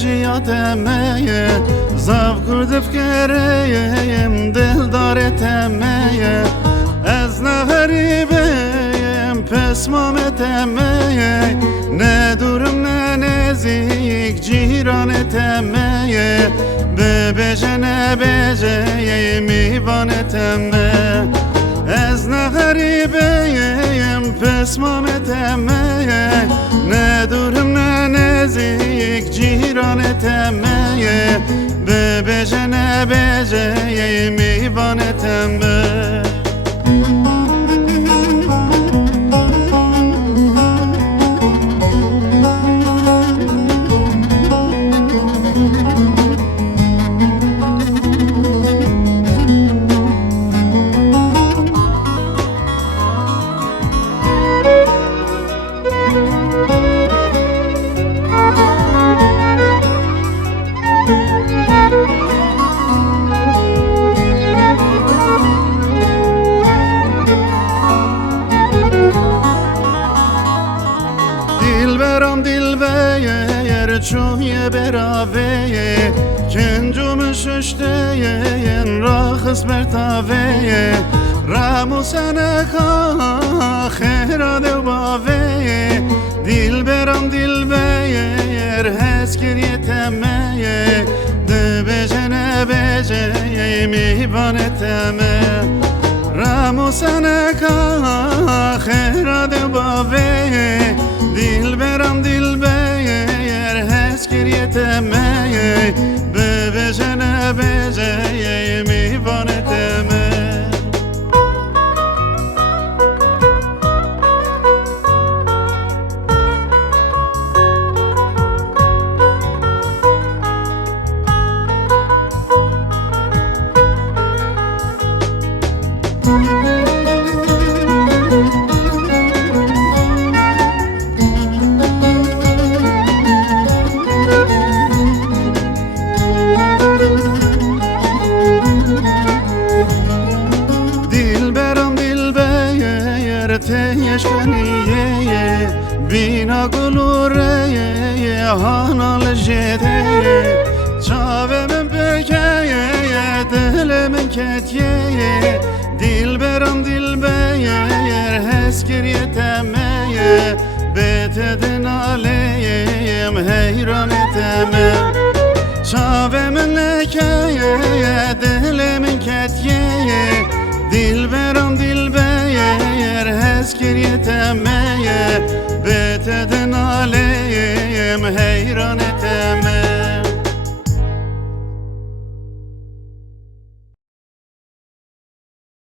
جیاتمه زاف کرد فکریم دلدار تمه از نغریبیم پس مامتمه نه دورم نه نزیک جیران تمه ببجه نه بجه میوان تمه از نغریبیم پس مامتمه نه دورم نه نزیک جیران تمه ببجه نه بجه میوان تمه دلبر چویه براویه کنجوم ششته راخص برتاویه رامو سنکا خیرا دو باویه دلبر هست کریه تمه ده بجه نه بجه میبانه تمه رامو سنکا خیرا دو باویه دلبر هست کریه تمه ببجه نه بجه میوانه تمه تیشکنیه بینا گلوره هانال جده چاوه من بکیه دل من کتیه دلبر هست کریه تمه بیت دنالیم حیران تمه چاوه من لکیه دل من کتیه دلبر هست کریه تمه بیت دنالیم حیران تمه